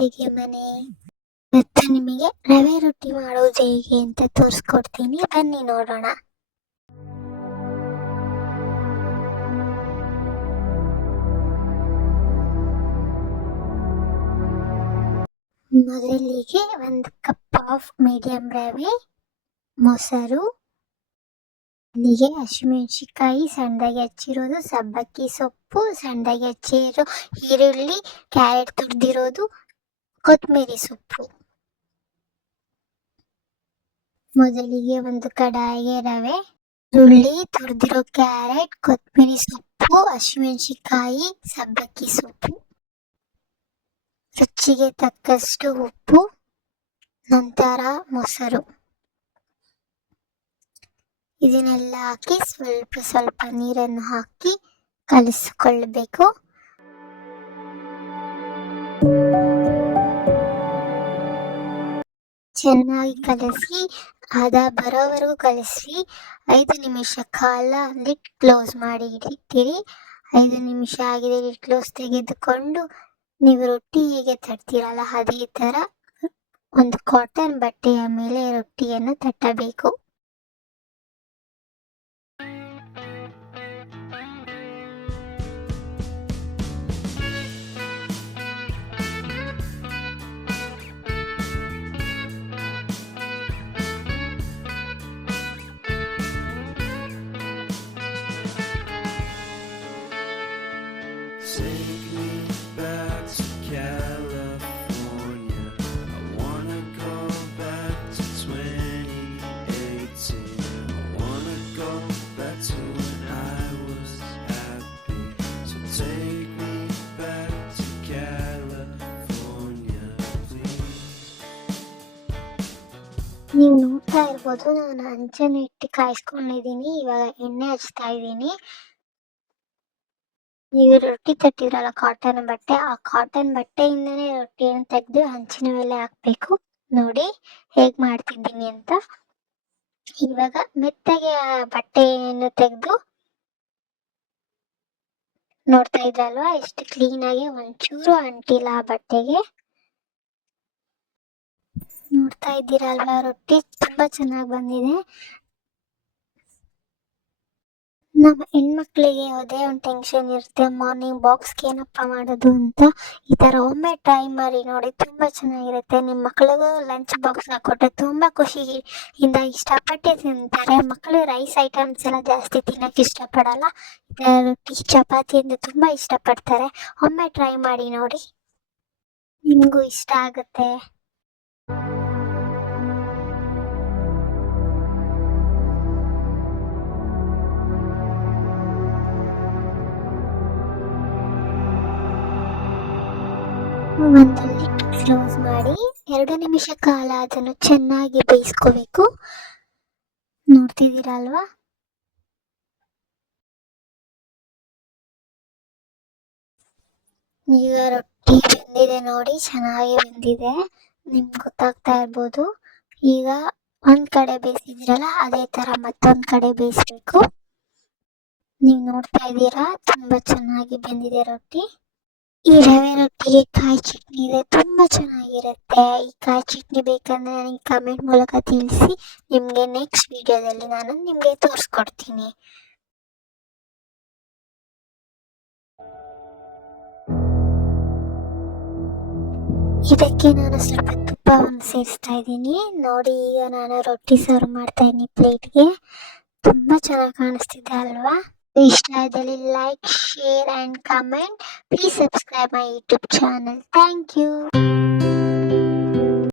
ಅಡಿಗೆ ಮನೆ. ಇವತ್ತು ನಿಮಗೆ ರವೆ ರೊಟ್ಟಿ ಮಾಡೋದು ಹೇಗೆ ಅಂತ ತೋರಿಸ್ಕೊಡ್ತೀನಿ, ಬನ್ನಿ ನೋಡೋಣ. ಮೊದಲಿಗೆ 1 ಕಪ್ ಆಫ್ ಮೀಡಿಯಂ ರವೆ, ಮೊಸರು, ಇಲ್ಲಿಗೆ ಹಸಿಮೆಣಸಿಕಾಯಿ ಸಣ್ಣದಾಗಿ ಹಚ್ಚಿರೋದು, ಸಬ್ಬಕ್ಕಿ ಸೊಪ್ಪು ಸಣ್ಣದಾಗಿ ಹಚ್ಚಿರೋ, ಈರುಳ್ಳಿ, ಕ್ಯಾರೆಟ್ ತುರಿದಿರೋದು, ಕೊತ್ತಂಬರಿ ಸೊಪ್ಪು. ಮೊದಲಿಗೆ ಒಂದು ಕಡಾಯಿಗೆ ರವೆ, ಈರುಳ್ಳಿ, ತುರಿದಿರೋ ಕ್ಯಾರೆಟ್, ಕೊತ್ತಂಬರಿ ಸೊಪ್ಪು, ಹಸಿಮೆಣಸಿಕಾಯಿ, ಸಬ್ಬಕ್ಕಿ ಸೊಪ್ಪು, ರುಚಿಗೆ ತಕ್ಕಷ್ಟು ಉಪ್ಪು, ನಂತರ ಮೊಸರು. ಇದನ್ನೆಲ್ಲ ಹಾಕಿ ಸ್ವಲ್ಪ ಸ್ವಲ್ಪ ನೀರನ್ನು ಹಾಕಿ ಕಲಿಸಿಕೊಳ್ಳಬೇಕು. ಚೆನ್ನಾಗಿ ಕಲಸಿ ಹದ ಬರೋವರೆಗೂ ಕಲಿಸಿ 5 ನಿಮಿಷ ಕಾಲ ಲಿಡ್ ಕ್ಲೋಸ್ ಮಾಡಿ ಇಟ್ಟಿರಿ. 5 ನಿಮಿಷ ಆಗಿದೆ, ಲಿಡ್ ಕ್ಲೋಸ್ ತೆಗೆದುಕೊಂಡು ನೀವು ರೊಟ್ಟಿ ಹೇಗೆ ತಟ್ತೀರಲ್ಲ ಅದೇ ಥರ ಒಂದು ಕಾಟನ್ ಬಟ್ಟೆಯ ಮೇಲೆ ರೊಟ್ಟಿಯನ್ನು ತಟ್ಟಬೇಕು. Take me back to California. I wanna go back to 2018. I wanna go back to when I was happy. So take me back to California, please. ನೀವು ನೋಡ್ತಾ ಇರ್ಬೋದು, ನಾನು ಹಂಚನ್ನು ಇಟ್ಟು ಕಾಯಿಸ್ಕೊಂಡಿದ್ದೀನಿ. ಇವಾಗ ಎಣ್ಣೆ ಹಚ್ತಾ ಇದ್ದೀನಿ. ನೀವು ರೊಟ್ಟಿ ತಟ್ಟಿದ್ರಲ್ಲ ಕಾಟನ್ ಬಟ್ಟೆ, ಆ ಕಾಟನ್ ಬಟ್ಟೆಯಿಂದನೇ ರೊಟ್ಟಿಯನ್ನು ತೆಗೆದು ಹಂಚಿನ ಮೇಲೆ ಹಾಕ್ಬೇಕು. ನೋಡಿ ಹೇಗ್ ಮಾಡ್ತಿದ್ದೀನಿ ಅಂತ. ಇವಾಗ ಮೆತ್ತಗೆ ಆ ಬಟ್ಟೆಯನ್ನು ತೆಗೆದು ನೋಡ್ತಾ ಇದ್ರಲ್ವಾ ಎಷ್ಟು ಕ್ಲೀನ್ ಆಗಿ ಒಂಚೂರು ಅಂಟಿಲ್ಲ ಆ ಬಟ್ಟೆಗೆ. ನೋಡ್ತಾ ಇದ್ದೀರಲ್ವಾ, ರೊಟ್ಟಿ ತುಂಬಾ ಚೆನ್ನಾಗಿ ಬಂದಿದೆ. ನಮ್ಮ ಹೆಣ್ಮಕ್ಳಿಗೆ ಯಾವುದೇ ಒಂದು ಟೆನ್ಷನ್ ಇರುತ್ತೆ, ಮಾರ್ನಿಂಗ್ ಬಾಕ್ಸ್ಗೆ ಏನಪ್ಪ ಮಾಡೋದು ಅಂತ. ಈ ಥರ ಒಮ್ಮೆ ಟ್ರೈ ಮಾಡಿ ನೋಡಿ, ತುಂಬ ಚೆನ್ನಾಗಿರುತ್ತೆ. ನಿಮ್ಮ ಮಕ್ಳಿಗೂ ಲಂಚ್ ಬಾಕ್ಸ್ಗೆ ಕೊಟ್ಟರೆ ತುಂಬ ಖುಷಿಯಿಂದ ಇಷ್ಟಪಟ್ಟು ತಿಂತಾರೆ. ಮಕ್ಕಳು ರೈಸ್ ಐಟಮ್ಸ್ ಎಲ್ಲ ಜಾಸ್ತಿ ತಿನ್ನೋಕ್ಕೆ ಇಷ್ಟಪಡಲ್ಲ. ಈ ಥರ ರೊಟ್ಟಿ ಚಪಾತಿ ಅಂದರೆ ತುಂಬ ಇಷ್ಟಪಡ್ತಾರೆ. ಒಮ್ಮೆ ಟ್ರೈ ಮಾಡಿ ನೋಡಿ, ನಿಮಗೂ ಇಷ್ಟ ಆಗುತ್ತೆ. ಒಂದು ಲಿಡ್ ಕ್ಲೋಸ್ ಮಾಡಿ 2 ನಿಮಿಷ ಕಾಲ ಅದನ್ನು ಚೆನ್ನಾಗಿ ಬೇಯಿಸ್ಕೋಬೇಕು. ನೋಡ್ತಿದ್ದೀರಾ ಅಲ್ವಾ, ಈಗ ರೊಟ್ಟಿ ಬೆಂದಿದೆ ನೋಡಿ, ಚೆನ್ನಾಗಿ ಬೆಂದಿದೆ, ನಿಮ್ಗೆ ಗೊತ್ತಾಗ್ತಾ ಇರ್ಬೋದು. ಈಗ ಒಂದ್ ಕಡೆ ಬೇಯಿಸಿದ್ರಲ್ಲ ಅದೇ ತರ ಮತ್ತೊಂದ್ ಕಡೆ ಬೇಯಿಸ್ಬೇಕು. ನೀವು ನೋಡ್ತಾ ಇದ್ದೀರಾ, ತುಂಬಾ ಚೆನ್ನಾಗಿ ಬೆಂದಿದೆ ರೊಟ್ಟಿ. ಈ ರವೆ ರೊಟ್ಟಿಗೆ ಕಾಯಿ ಚಟ್ನಿ ಇದೆ, ತುಂಬಾ ಚೆನ್ನಾಗಿರುತ್ತೆ. ಈ ಕಾಯಿ ಚಟ್ನಿ ಬೇಕಂದ್ರೆ ನನಗೆ ಕಮೆಂಟ್ ಮೂಲಕ ತಿಳಿಸಿ, ನಿಮಗೆ ನೆಕ್ಸ್ಟ್ ವಿಡಿಯೋದಲ್ಲಿ ನಾನು ನಿಮಗೆ ತೋರಿಸ್ಕೊಡ್ತೀನಿ. ಇದಕ್ಕೆ ನಾನು ಸ್ವಲ್ಪ ತುಪ್ಪವನ್ನು ಸೇರಿಸ್ತಾ ಇದ್ದೀನಿ. ನೋಡಿ, ಈಗ ನಾನು ರೊಟ್ಟಿ ಸರ್ವ್ ಮಾಡ್ತಾ ಇದ್ದೀನಿ ಪ್ಲೇಟ್ಗೆ. ತುಂಬಾ ಚೆನ್ನಾಗಿ ಕಾಣಿಸ್ತಿದೆ ಅಲ್ವಾ? ಇಷ್ಟ ಆದಲ್ಲಿ like, share and comment. Please subscribe my YouTube channel. Thank you.